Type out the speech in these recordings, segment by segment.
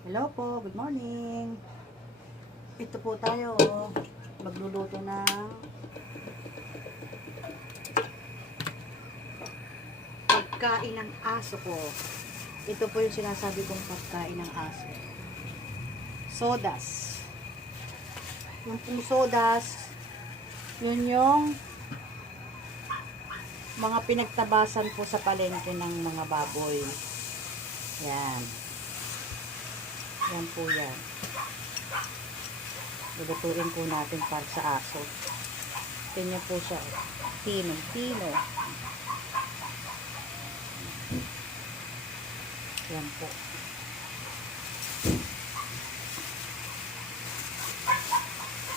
Hello po, good morning. Ito po tayo, magluluto ng pagkain ng aso ko. Ito po yung sinasabi kong pagkain ng aso. Sodas. Yung pong sodas, yun yung mga pinagtabasan po sa palengke ng mga baboy. Yan. Yan po yan. Lulutuin po natin para sa aso. Ganyan po siya. Pino. Yan po.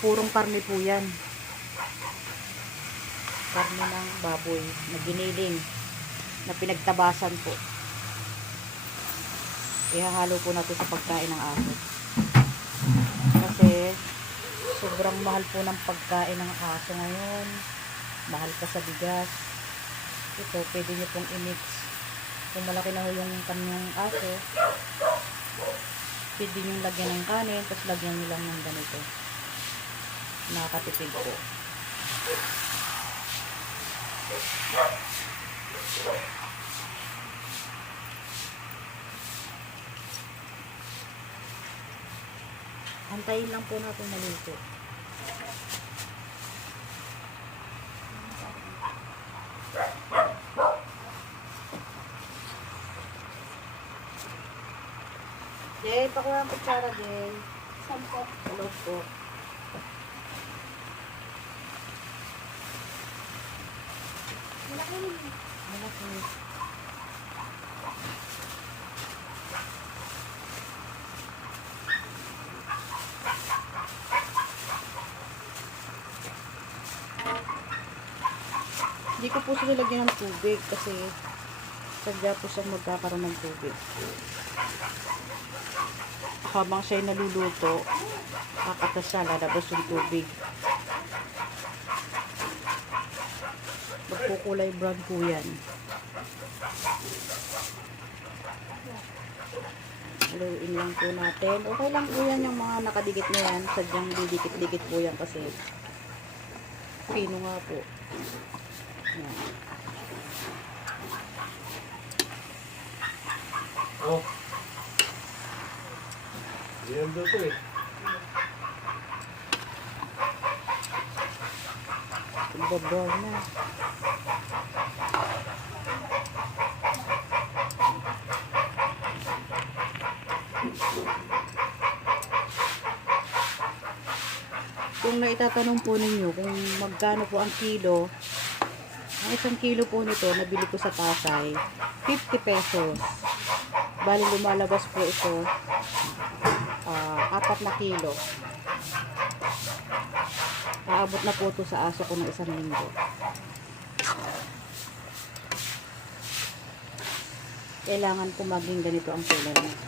Purong karne po yan. Karne ng baboy na giniling na pinagtabasan po. Ihahalo po natin sa pagkain ng aso. Kasi sobrang mahal po ng pagkain ng aso ngayon. Mahal pa sa bigas. Ito, pwede nyo pong i-mix. Kung malaki na ho yung kanyang aso, pwede nyo lagyan ng kanin, tapos lagyan nyo lang ng ganito. Nakakatipid po. Antayin lang po natin maluto. Jay, pakuha ang kutsara, Jay. Sampo. Hello po. Malaki. Hindi ko po sila lagyan ng tubig kasi sadya po siyang magkakaroon ng tubig. Habang siya'y naluluto, kakatas siya, lalabas yung tubig. Magkukulay brown po yan. Haluin lang po natin. Okay lang po yan yung mga nakadikit na yan. Sadyang didikit-dikit po yan kasi pino nga po. Yan. Oh. Yan daw to eh. Brown na. Kung naitatanong po ninyo kung magkano po ang kilo, ang isang kilo po nito nabili ko sa Pasay, 50 pesos. Bali lumalabas po ito 4 na kilo. Aabot na po ito sa aso ko ng 1 linggo. Kailangan po maging ganito ang kulay nito.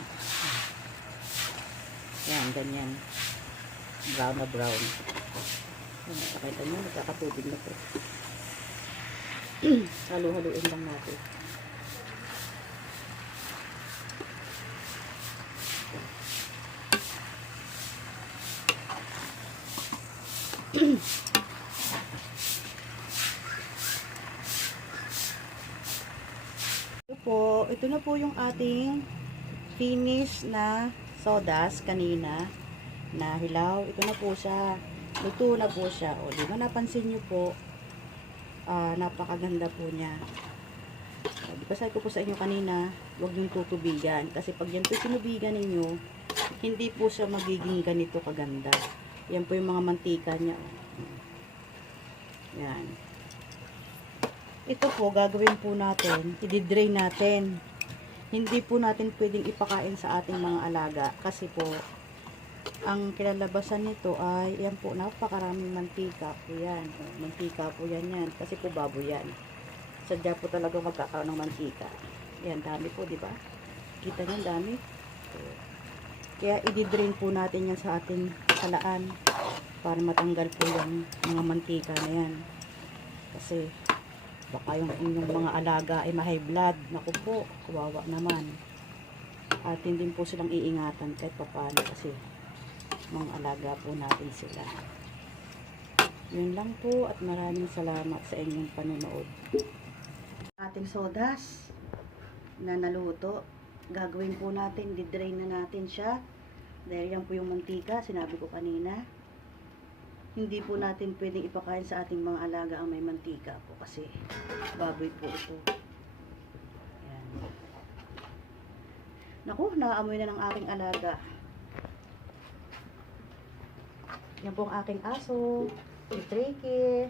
Yan, ganyan. Brown na brown. Yan, nakakita nyo, nagkakatubig na po. Halo-haluin lang natin. Ito na po yung ating finish na sodas kanina na hilaw. Ito na po siya. Luto na po siya. O, di ba napansin nyo po, napakaganda po niya. O, di ba sabi ko po sa inyo kanina, huwag yung tutubigan. Kasi pag yan po tinubigan ninyo, hindi po siya magiging ganito kaganda. Yan po yung mga mantika niya. Yan. Ito po, gagawin po natin, i-drain natin. Hindi po natin pwedeng ipakain sa ating mga alaga. Kasi po, ang kilalabasan nito ay, yan po, napakaraming mantika po yan. Mantika po yan. Kasi po baboy yan. Sadya po talaga magkakaroon ng mantika. Yan, dami po, di ba? Kita nyo, dami. Kaya, i-drain po natin yan sa ating salaan para matanggal po yung mga mantika na yan. Kasi, baka yung inyong mga alaga ay ma-high blood. Naku po, kawawa naman. At hindi po silang iingatan kahit papaano kasi mga alaga po natin sila. Yun lang po at maraming salamat sa inyong panonood. Ating sodas na naluto, gagawin po natin, didrain na natin siya. Dahil yan po yung mantika, sinabi ko kanina. Hindi po natin pwedeng ipakain sa ating mga alaga ang may mantika po kasi baboy po ito. Yan. Naku, naamoy na ng aking alaga. Yan po ang aking aso, si Tricky.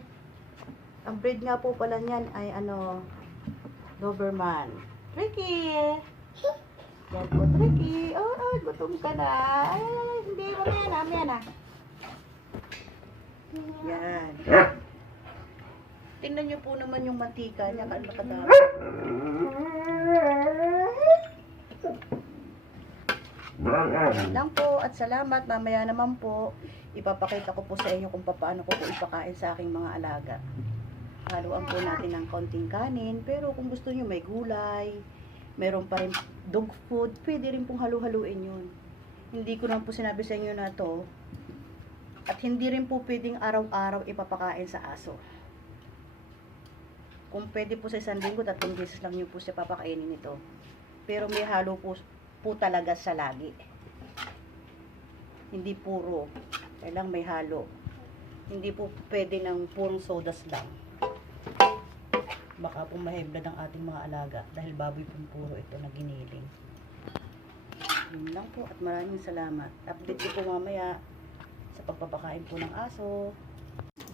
Ang breed nga po pala niyan ay Doberman. Tricky! Yan po, Tricky. Oh, gutom ka na. Ay, hindi, mamaya na. Yan. Tingnan niyo po naman yung mantika niya, kaano kadami. Lang po at salamat. Mamaya naman po, ipapakita ko po sa inyo kung paano ko po ipakain sa aking mga alaga. Haluan po natin ng konting kanin, pero kung gusto niyo may gulay, meron pa rin dog food, pwede rin pong halu-haluin yun. Hindi ko lang po sinabi sa inyo na to. At hindi rin po pwedeng araw-araw ipapakain sa aso. Kung pwede po sa isang linggo, 3 beses lang nyo po siya papakainin ito. Pero may halo po talaga sa lagi. Hindi puro. Kailang may halo. Hindi po pwede ng purong sodas lang. Baka po mahebla ng ating mga alaga. Dahil baboy pong puro ito na giniling. Yun lang po at maraming salamat. Update ko po mamaya sa pagpapakain po ng aso.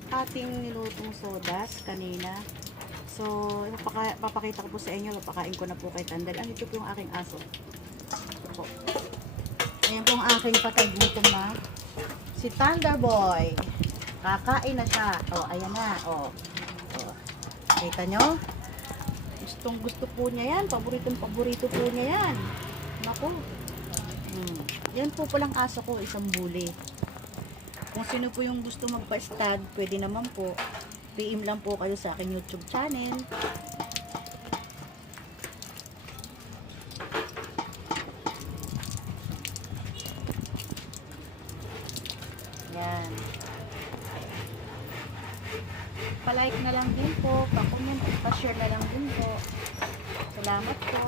Ating nilutong sodas kanina. So, papakita ko po sa inyo. Papakain ko na po kay Tandal. Ito po yung aking aso. Ito po. Ayan po ang aking patay-gutom na si Thunder Boy. Kakain na siya. O, ayan na. O. Kita nyo? Gustong gusto po niya yan. Paborito po niya yan. Naku. Yan po palang aso ko. Isang bully. Kung sino po yung gusto magpa-stud, pwede naman po. PM lang po kayo sa aking YouTube channel. Yan. Pa-like na lang din po, pa-comment, pa-share na lang din po. Salamat po.